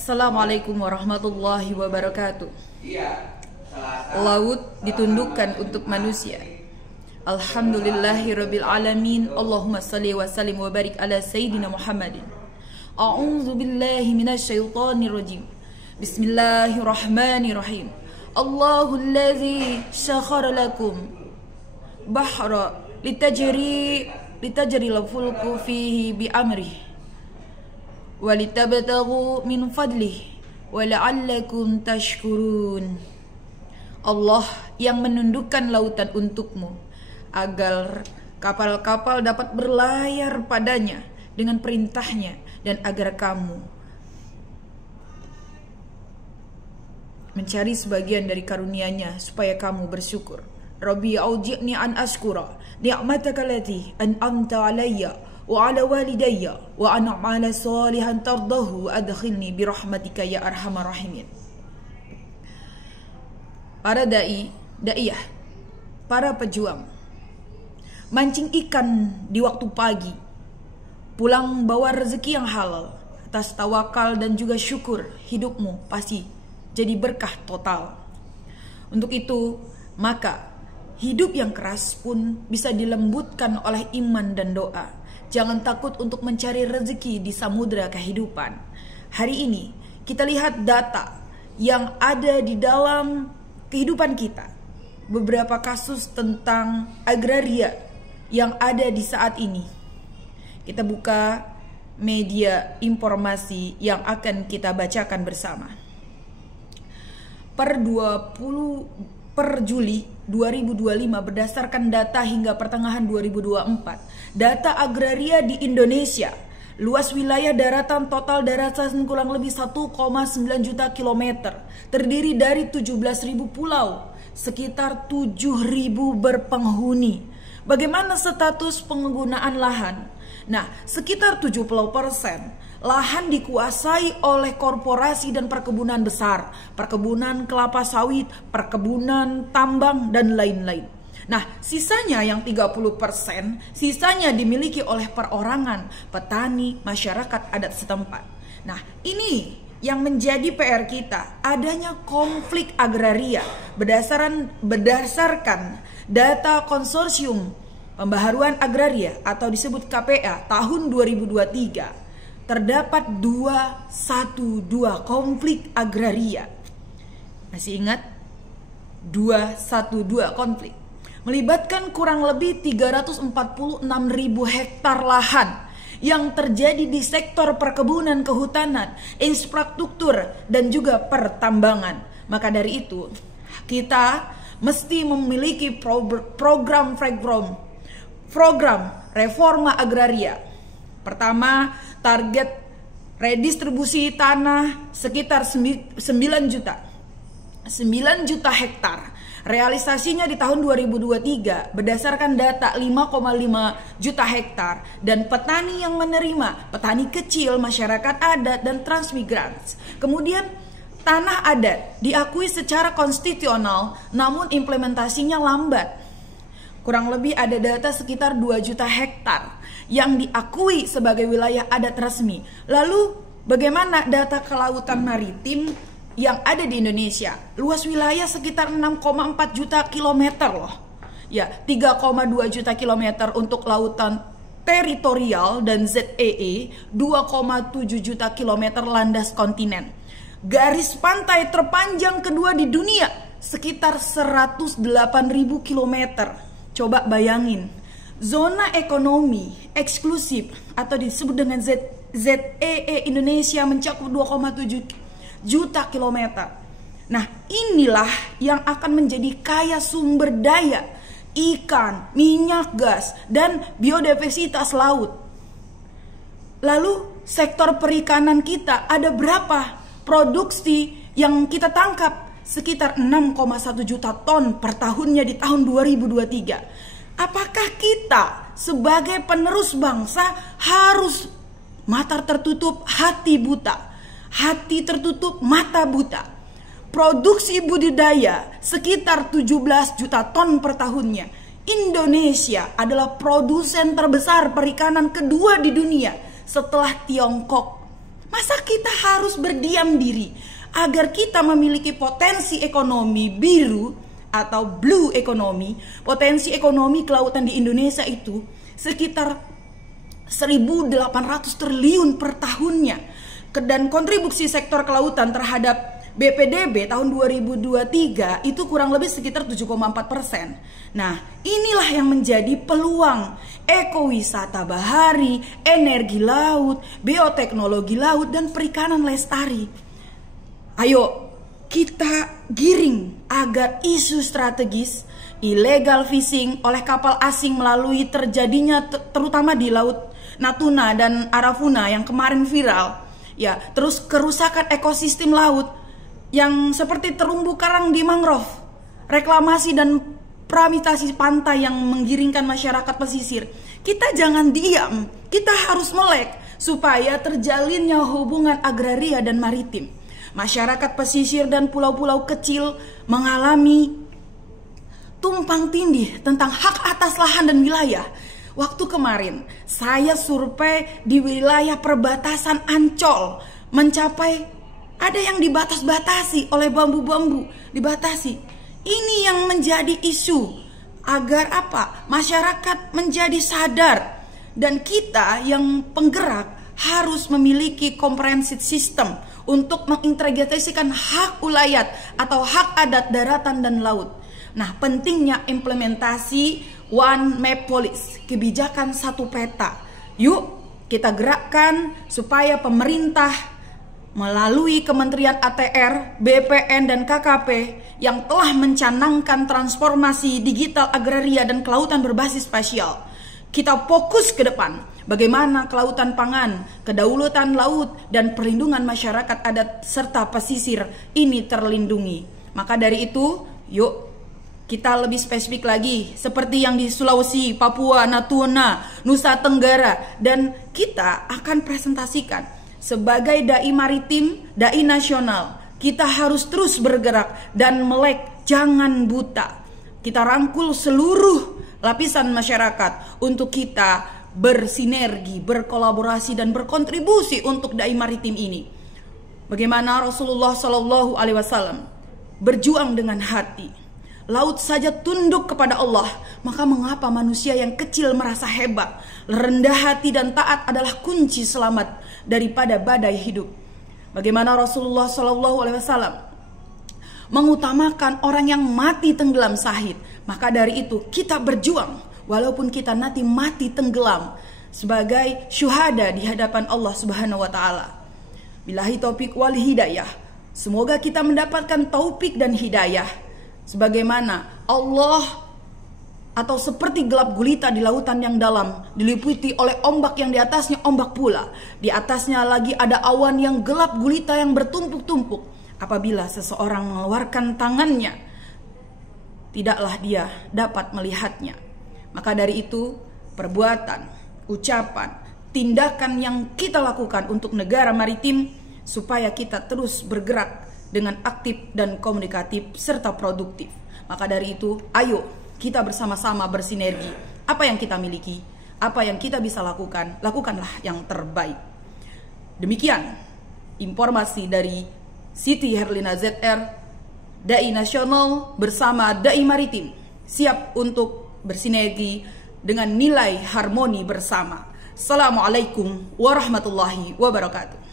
Assalamualaikum warahmatullahi wabarakatuh. Laut ditundukkan untuk manusia. Alhamdulillahirabbil alamin. Allahumma shalli wa sallim wa barik ala sayyidina Muhammadin. A'udzu billahi minasyaitonir rajim. Bismillahirrahmanirrahim. Allahul ladzi sakhkhara lakum bahra litajri al-fulku fihi bi amrihi walitabtaghu min fadlihi wa la'allakum tashkurun. Allah yang menundukkan lautan untukmu agar kapal-kapal dapat berlayar padanya dengan perintahnya dan agar kamu mencari sebagian dari karunia-Nya supaya kamu bersyukur. Rabbi auji'ni an ashkura ni'mataka allati an'amta 'alayya wa 'ala walidayya wa an a'mala shalihan tardahu wa adkhilni bi rahmatika ya arhamar rahimin. Para daiyah, para pejuang, mancing ikan di waktu pagi, pulang bawa rezeki yang halal. Atas tawakal dan juga syukur, hidupmu pasti jadi berkah total. Untuk itu, maka hidup yang keras pun bisa dilembutkan oleh iman dan doa. Jangan takut untuk mencari rezeki di samudera kehidupan. Hari ini kita lihat data yang ada di dalam kehidupan kita. Beberapa kasus tentang agraria yang ada di saat ini. Kita buka media informasi yang akan kita bacakan bersama. Per Juli 2025 berdasarkan data hingga pertengahan 2024, data agraria di Indonesia, luas wilayah daratan total daratan kurang lebih 1,9 juta kilometer, terdiri dari 17.000 pulau, sekitar 7.000 berpenghuni. Bagaimana status penggunaan lahan? Nah, sekitar 70% lahan dikuasai oleh korporasi dan perkebunan besar, perkebunan kelapa sawit, perkebunan tambang, dan lain-lain. Nah, sisanya yang 30%, sisanya dimiliki oleh perorangan, petani, masyarakat adat setempat. Nah, ini yang menjadi PR kita, adanya konflik agraria berdasarkan data konsorsium pembaharuan agraria atau disebut KPA tahun 2023. Terdapat 212 konflik agraria. Masih ingat? 212 konflik. Melibatkan kurang lebih 346.000 hektar lahan yang terjadi di sektor perkebunan, kehutanan, infrastruktur, dan juga pertambangan. Maka dari itu, kita mesti memiliki program reforma agraria. Pertama, target redistribusi tanah sekitar 9 juta hektar. Realisasinya di tahun 2023 berdasarkan data 5,5 juta hektar. Dan petani yang menerima, petani kecil, masyarakat adat, dan transmigran. Kemudian tanah adat diakui secara konstitusional, namun implementasinya lambat. Kurang lebih ada data sekitar 2 juta hektar yang diakui sebagai wilayah adat resmi. Lalu bagaimana data kelautan maritim yang ada di Indonesia? Luas wilayah sekitar 6,4 juta kilometer loh. Ya, 3,2 juta kilometer untuk lautan teritorial dan ZEE, 2,7 juta kilometer landas kontinen. Garis pantai terpanjang kedua di dunia sekitar 108.000 kilometer. Coba bayangin, zona ekonomi eksklusif atau disebut dengan ZEE Indonesia mencakup 2,7 juta kilometer. Nah, inilah yang akan menjadi kaya sumber daya ikan, minyak, gas, dan biodiversitas laut. Lalu sektor perikanan kita ada berapa? Produksi yang kita tangkap sekitar 6,1 juta ton per tahunnya di tahun 2023. Apakah kita sebagai penerus bangsa harus mata tertutup, hati buta? Hati tertutup, mata buta. Produksi budidaya sekitar 17 juta ton per tahunnya. Indonesia adalah produsen terbesar perikanan kedua di dunia setelah Tiongkok. Masa kita harus berdiam diri agar kita memiliki potensi ekonomi biru atau blue economy? Potensi ekonomi kelautan di Indonesia itu sekitar 1.800 triliun per tahunnya. Dan kontribusi sektor kelautan terhadap BPDB tahun 2023 itu kurang lebih sekitar 7,4%. Nah, inilah yang menjadi peluang ekowisata bahari, energi laut, bioteknologi laut, dan perikanan lestari. Ayo kita giring agar isu strategis illegal fishing oleh kapal asing melalui terjadinya terutama di Laut Natuna dan Arafuna yang kemarin viral, ya, terus kerusakan ekosistem laut yang seperti terumbu karang di mangrove, reklamasi dan pramitasi pantai yang menggiringkan masyarakat pesisir. Kita jangan diam, kita harus melek supaya terjalinnya hubungan agraria dan maritim. Masyarakat pesisir dan pulau-pulau kecil mengalami tumpang tindih tentang hak atas lahan dan wilayah. Waktu kemarin saya survei di wilayah perbatasan Ancol, mencapai ada yang dibatas-batasi oleh bambu-bambu, dibatasi. Ini yang menjadi isu agar apa? Masyarakat menjadi sadar, dan kita yang penggerak harus memiliki comprehensive system untuk mengintegrasikan hak ulayat atau hak adat daratan dan laut. Nah, pentingnya implementasi One Map Policy, kebijakan satu peta. Yuk kita gerakkan supaya pemerintah melalui Kementerian ATR, BPN, dan KKP yang telah mencanangkan transformasi digital agraria dan kelautan berbasis spasial. Kita fokus ke depan, bagaimana kelautan pangan, kedaulatan laut, dan perlindungan masyarakat adat serta pesisir ini terlindungi. Maka dari itu, yuk kita lebih spesifik lagi, seperti yang di Sulawesi, Papua, Natuna, Nusa Tenggara, dan kita akan presentasikan sebagai dai maritim, dai nasional. Kita harus terus bergerak dan melek, jangan buta. Kita rangkul seluruh lapisan masyarakat untuk kita bersinergi, berkolaborasi, dan berkontribusi untuk dai maritim ini. Bagaimana Rasulullah Shallallahu Alaihi Wasallam berjuang dengan hati. Laut saja tunduk kepada Allah, maka mengapa manusia yang kecil merasa hebat? Rendah hati dan taat adalah kunci selamat daripada badai hidup. Bagaimana Rasulullah SAW mengutamakan orang yang mati tenggelam syahid. Maka dari itu kita berjuang walaupun kita nanti mati tenggelam sebagai syuhada di hadapan Allah Subhanahu wa taala. Billahi taufik wal hidayah. Semoga kita mendapatkan taufik dan hidayah sebagaimana Allah, atau seperti gelap gulita di lautan yang dalam, diliputi oleh ombak yang di atasnya ombak pula. Di atasnya lagi ada awan yang gelap gulita yang bertumpuk-tumpuk. Apabila seseorang mengeluarkan tangannya, tidaklah dia dapat melihatnya. Maka dari itu, perbuatan, ucapan, tindakan yang kita lakukan untuk negara maritim supaya kita terus bergerak dengan aktif dan komunikatif serta produktif. Maka dari itu, ayo kita bersama-sama bersinergi. Apa yang kita miliki, apa yang kita bisa lakukan, lakukanlah yang terbaik. Demikian informasi dari Siti Herlina ZR, dai nasional bersama dai maritim, siap untuk bersinergi dengan nilai harmoni bersama. Assalamualaikum warahmatullahi wabarakatuh.